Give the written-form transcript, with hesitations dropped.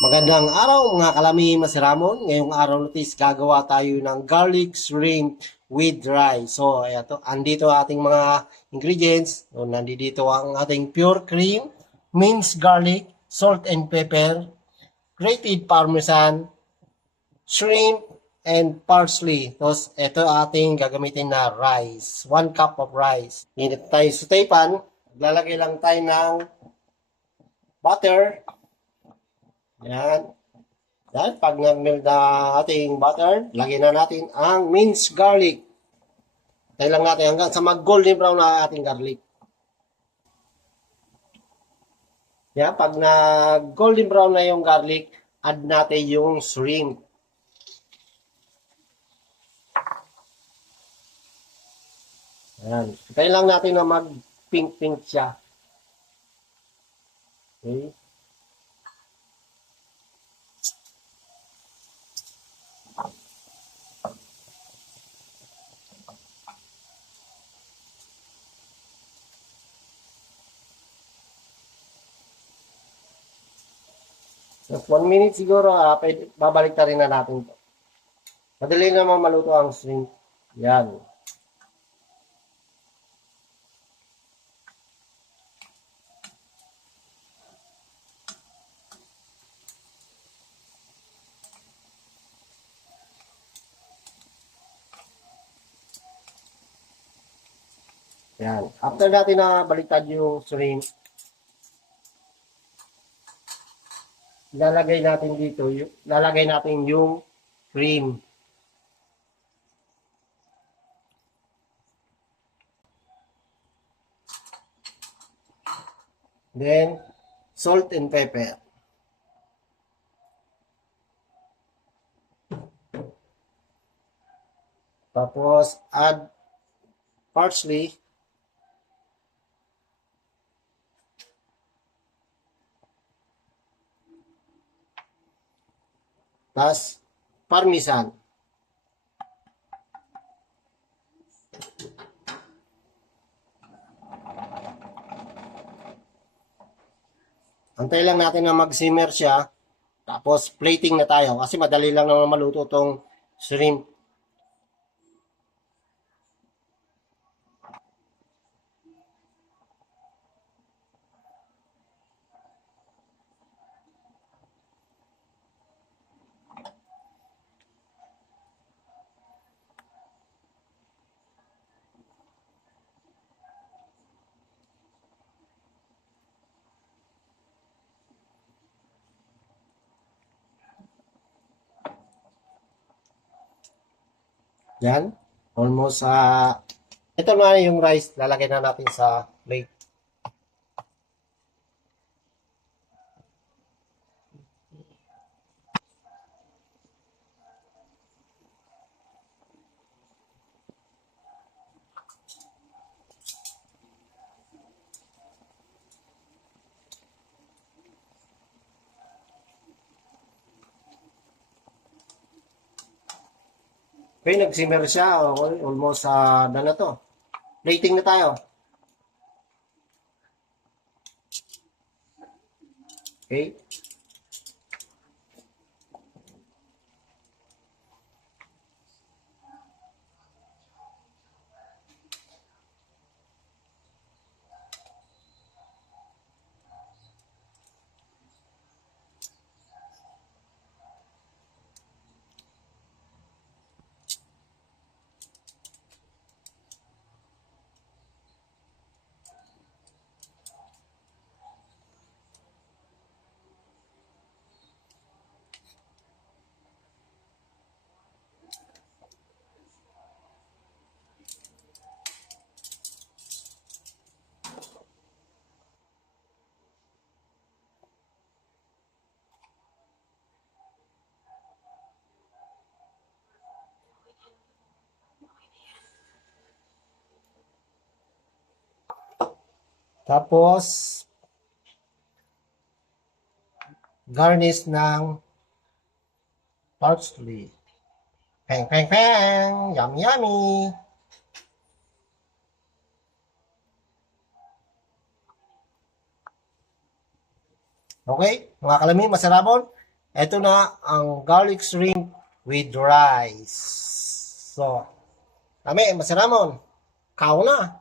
Magandang araw mga kalami masiramon. Ngayong araw natin gagawa tayo ng garlic shrimp with rice. So, ito, andito ating mga ingredients. So, nandito ang ating pure cream, minced garlic, salt and pepper, grated parmesan, shrimp, and parsley. Tapos, ito ating gagamitin na rice. 1 cup of rice. Init tayo sa taypan. Lalagay lang tayo ng butter. Yan. Yan, pag nag-melt na ating butter, lagyan na natin ang minced garlic. Tayo lang natin hanggang sa mag-golden brown na ating garlic. Yan, pag nag-golden brown na yung garlic, add natin yung shrimp. Yan. Tayo lang natin na mag-pink-pink siya. Okay. Just 1 minute siguro, babalik na rin na natin ito. Madali naman maluto ang shrimp. Yan. Yan. After natin na baliktad yung shrimp, lalagay natin dito, lalagay natin yung cream. Then, salt and pepper. Tapos, add parsley. Tapos, parmesan. Antay lang natin na mag-simmer siya. Tapos, plating na tayo. Kasi madali lang naman maluto itong shrimp. Yan. Almost, ito na yung rice. Lalagay na natin sa plate. Okay, nag-simmer siya. Okay, almost, done na to. Plating na tayo. Okay. Tapos, garnish ng parsley. Peng, peng, peng! Yummy, yummy! Okay, mga kalami, masarabon. Ito na ang garlic shrimp with rice. So, kami, Masiramon, kao na.